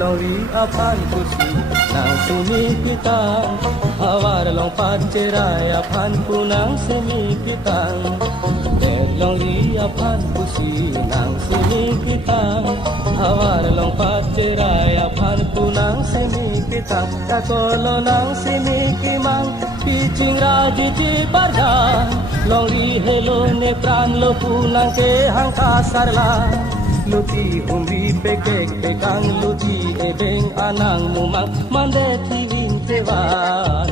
lori apan kursi nang sumi kitang awar long pacerai apan punang semi kitang lori apan kursi nang sumi kitang awar long pacerai apan punang semi kitang takolo nang semi kimang picing raji ci bardan lori helo ne pran lo punang ke hangka sarla luti umbi pekek petang luti ebeng anang mumang mande tiwing tewan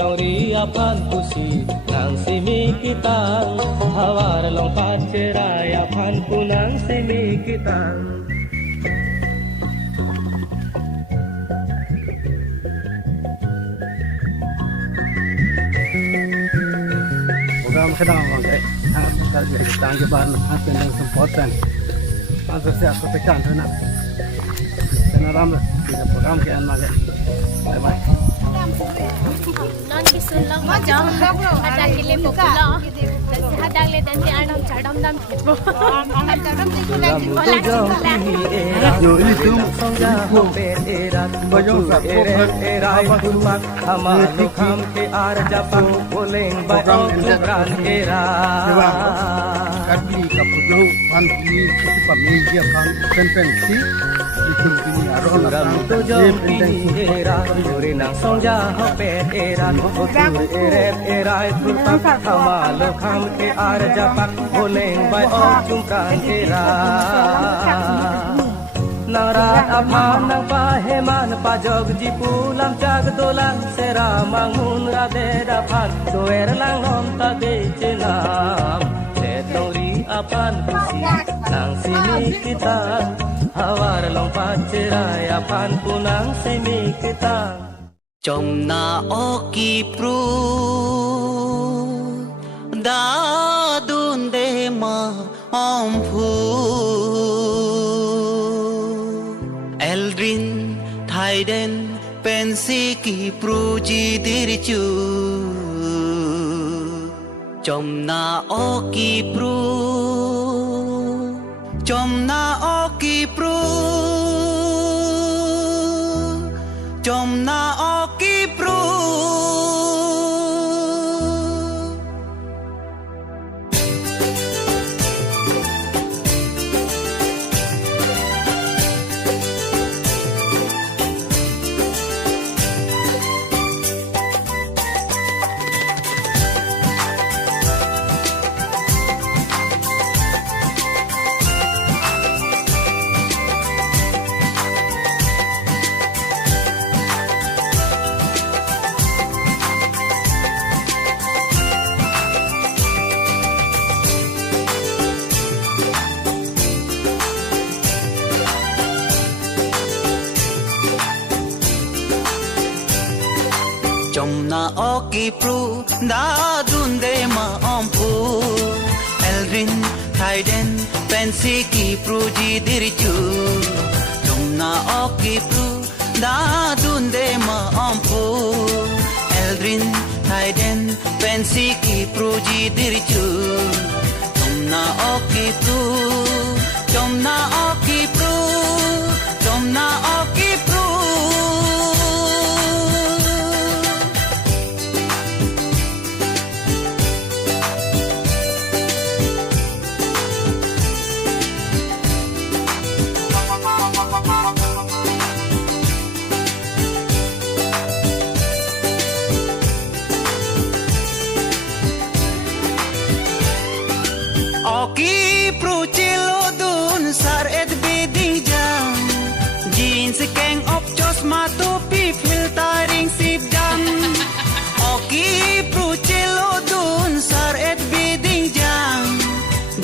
lori apan pusi nang simi kitang hawar long pacerai apan punang simi kitang program sedang bangkai kita jadi jaban hasil yang sempotan Masa saya aku tekan tu nak. Kena ramai. Kita program ke anak le. Bye bye. Non kisun lang macam ada kile popular. Dan hadang le dan di anam chadam dam kitbo. Chadam tu yo ini tu songa ho peran bajong sa erai tumak amalo kam ke arjapa boleng bayong turan era Kadli kapujo panti pamilya pan pensi itu kini aron ram to jom era yuri nang songa ho peran otur erai tumak amalo kam ke arjapa boleng bayong turan era Narat apan nang paheman pajog jipulam jag dolan sera mangun rade dapan doer lang non tade celam setong apan pusi nang sini kita hawar long pacerai apan punang sini kita Chom na oki pru da dunde ma omphu Eldrin Thaiden pensi ki pruji dirchu Chom na oki pru Chom na oki pru Chom na oki pru Chom na oki pru da dunde ma ompu Eldrin Thaiden pensi ki pruji dirchu Chom na oki pru da dunde ma ompu Eldrin Thaiden pensi ki pruji dirchu Chom na oki pru Chom na oki pru Chom na oki pru Oki prucilo dun sar et biding jam Jeans keng op jos matupi filtering sip jam Oki prucilo dun sar et biding jam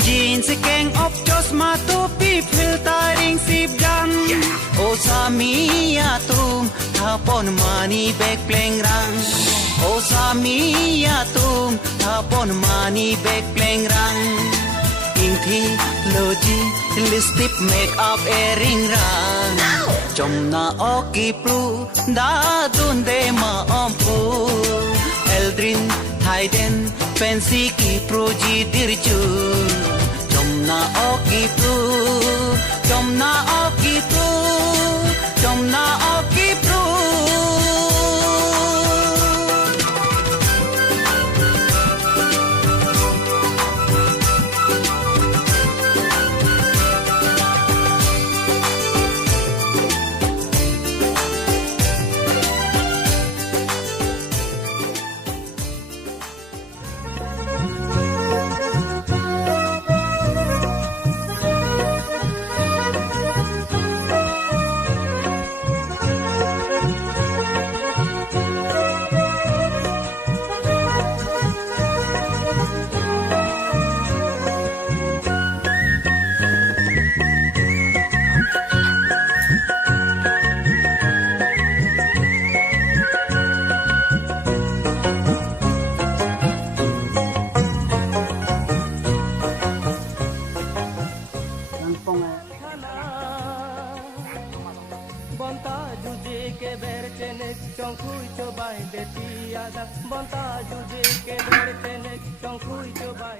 Jeans keng op jos matupi filtering sip jam O sami atum hapon mani bek pleng rang O sami atum hapon mani bek pleng rang Inti loji listip make up ering rang Chom na oki pru da dunde ma ompu Eldrin Thaiden pensi ki pruji dirchu Chom na oki pru Chom na oki pru Chom na oki pru bonta juje ke berchene chongkui chobai deti ada bonta juje ke berchene chongkui chobai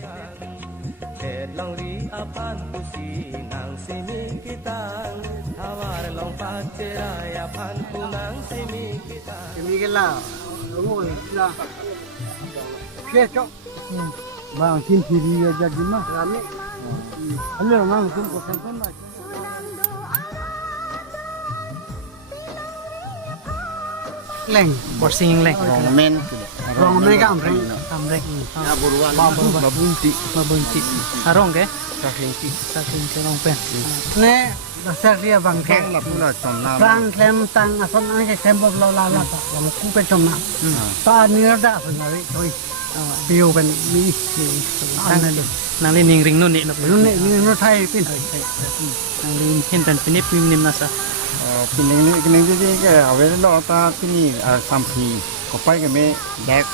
long ri apan pusi nang simi kita hawar long pacera apan punang simi kita Kami kela, ngol lah. Kecok. Bang tin TV aja di mah rame. Halo nang kum ko kan lah. Leng, Borsing leng. Rongmen ka amreng. Babunti. Arong ke? Kahengki. Saking cerong pen. Ne, dasar dia bang ke. Lah pula somna. Prang klem tang ason ang ke tempo bla la la ta. Yang ku pe chomna. Ta nir da pun nari oi. Biu ben mi. Nang lining ring nun ni nak. Nun ni no thai pin. Nang ling hintan pinip pim nasa. Kining jadi ke awal lo ta kini sampi kopai ke me dek.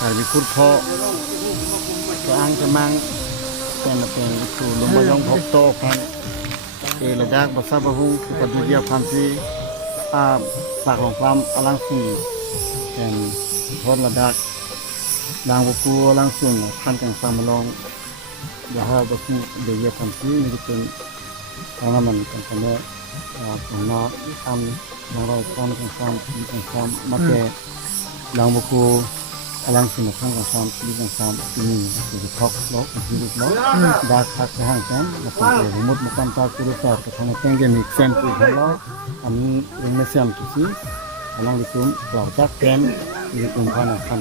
Harbi kurpo. Keang kemang. Pen itu lomba yang hokto kan. Ledak bahasa bahu kita dunia pansi. Sakong pam langsung. Dan hor ledak. Lang buku langsung kan yang sama long. Bahasa bahu dunia pansi ni kita pengalaman kan kena. Karena kami merayakan kesam maka dalam buku langsung kesam ini jadi talk lo hidup lo dah sekarang kan macam rumut macam tak kurusar karena tinggi mixen tu kalau kami mesin tu sih kalau itu pelajak kan itu mana kan